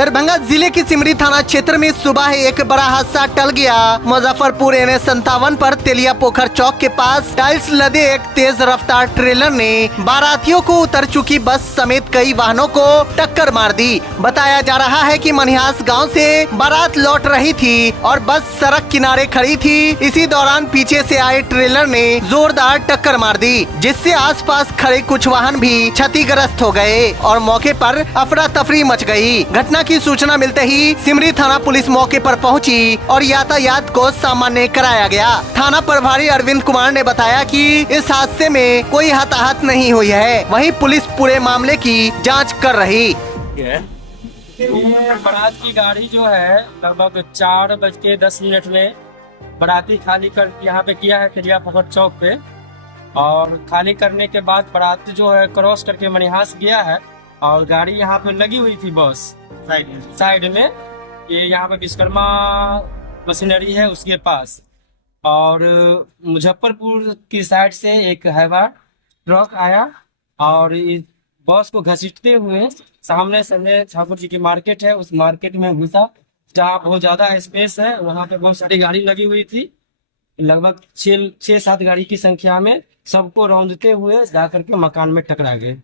दरभंगा जिले की सिमरी थाना क्षेत्र में सुबह एक बड़ा हादसा टल गया। मुजफ्फरपुर NH57 पर तेलिया पोखर चौक के पास टाइल्स लदे एक तेज रफ्तार ट्रेलर ने बारातियों को उतर चुकी बस समेत कई वाहनों को टक्कर मार दी। बताया जा रहा है कि मनिहास गांव से बारात लौट रही थी और बस सड़क किनारे खड़ी थी। इसी दौरान पीछे से आए ट्रेलर ने जोरदार टक्कर मार दी, जिससे आसपास खड़े कुछ वाहन भी क्षतिग्रस्त हो गए और मौके पर अफरा तफरी मच गई। घटना की सूचना मिलते ही सिमरी थाना पुलिस मौके पर पहुंची और यातायात को सामान्य कराया गया। थाना प्रभारी अरविंद कुमार ने बताया कि इस हादसे में कोई हताहत नहीं हुई है। वहीं पुलिस पूरे मामले की जांच कर रही है। बारात की गाड़ी जो है लगभग 4:10 में बाराती खाली कर यहाँ पे किया है तेलिया पोखर चौक पे, और खाली करने के बाद बारात जो है क्रॉस करके मनिहास गया है और गाड़ी यहाँ पे लगी हुई थी बस साइड में। ये यहाँ पे विश्वकर्मा मशीनरी है उसके पास, और मुजफ्फरपुर की साइड से एक हैवा ट्रक आया और इस बस को घसीटते हुए सामने ठाकुर जी की मार्केट है, उस मार्केट में घुसा जहाँ बहुत ज्यादा स्पेस है। वहाँ पे बहुत सारी गाड़ी लगी हुई थी, लगभग 6-7 गाड़ी की संख्या में। सबको रौंदते हुए जाकर के मकान में टकरा गए।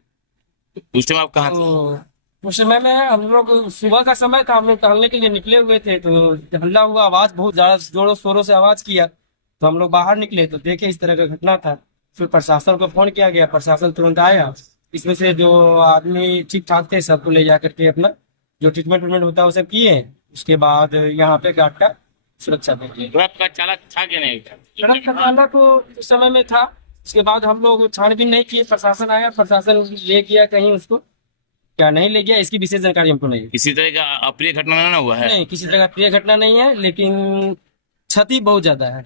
उस टाइम आप कहाँ थे? उस समय में हम लोग सुबह का समय था, हम लोग टहलने के लिए निकले हुए थे, तो हल्ला हुआ, आवाज बहुत ज्यादा जोरों शोरों से आवाज किया, तो हम लोग बाहर निकले तो देखे इस तरह का घटना था। फिर प्रशासन को फोन किया गया, प्रशासन तुरंत आया। इसमें से जो आदमी ठीक ठाक थे सबको ले जाकर के अपना जो ट्रीटमेंट होता है वो सब किए। उसके बाद यहाँ पे गार्ड का सुरक्षा देंगे। ट्रक का चालक था कि नहीं? ट्रक का चालक उस समय में था। उसके बाद हम लोग छानबीन नहीं किए, प्रशासन आया, प्रशासन ले गया कहीं, उसको क्या नहीं ले गया इसकी विशेष जानकारी हमको नहीं है। किसी तरह का अप्रिय घटना ना हुआ है? नहीं, किसी तरह का प्रिय घटना नहीं है, लेकिन क्षति बहुत ज्यादा है।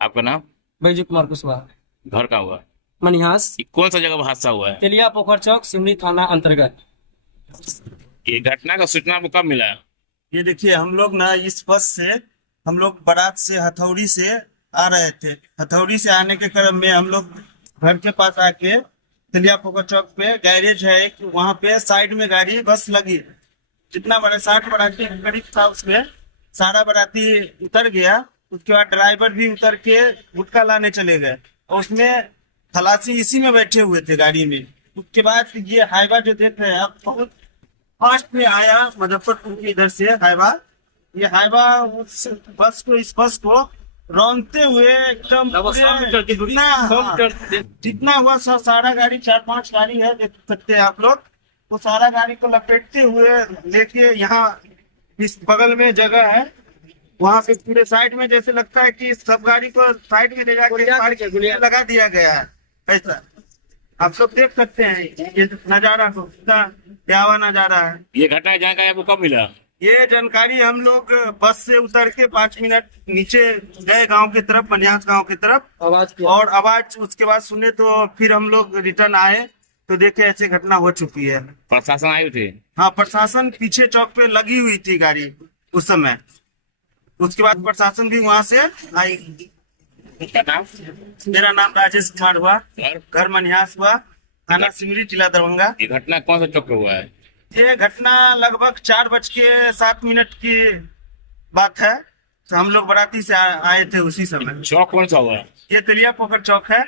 आपका नाम? बैजू कुमार कुशवाहा। घर का हुआ? मनिहास। कौन सा जगह हादसा हुआ है? तेलिया पोखर चौक, सिमरी थाना अंतर्गत। ये घटना का सूचना आपको कब मिला? ये देखिए, हम लोग ना इस बस से हम लोग बारात से हथौड़ी से आ रहे थे। हथौड़ी से आने के क्रम में हम लोग घर के पास आके तेलिया पोखर चौक पे गैरेज है एक, वहाँ पे साइड में गाड़ी बस लगी। जितना बड़ा 60 बाराती करीब था, उसमें सारा बाराती उतर गया। उसके बाद ड्राइवर भी उतर के गुटखा लाने चले गए और उसमें खलासी इसी में बैठे हुए थे गाड़ी में। उसके बाद ये हाईवा जो देख रहे हैं आप, बहुत फास्ट में आया मुजफ्फरपुर के इधर से हाईवा। ये हाईवा उस बस को, इस बस को रौंदते हुए एकदम जितना हुआ सारा गाड़ी, 4-5 गाड़ी है देख सकते हैं आप लोग, वो सारा गाड़ी को लपेटते हुए लेके यहाँ इस बगल में जगह है वहाँ पे पूरे साइड में, जैसे लगता है कि सब गाड़ी को साइड में ले जाके लगा दिया गया है। ऐसा आप सब देख सकते हैं ये नजारा को, क्या हुआ नजारा है। ये घटना की जानकारी आपको कब मिला? ये जानकारी हम लोग बस से उतर के 5 मिनट नीचे गए गांव की तरफ, मनिहास गांव की तरफ, और आवाज उसके बाद सुने तो फिर हम लोग रिटर्न आए तो देखे ऐसे घटना हो चुकी है। प्रशासन आए थे? हाँ, प्रशासन पीछे चौक पे लगी हुई थी गाड़ी उस समय। उसके बाद प्रशासन भी वहाँ से आई। मेरा नाम राजेश कुमार हुआ, घर मनिहास हुआ, थाना सिमरी, जिला दरभंगा। ये घटना कौन सा चौक पे हुआ है? ये घटना लगभग 4:07 की बात है। तो हम लोग बाराती से आए थे उसी समय। चौक कौन सा हुआ है? ये तेलिया पोखर चौक है।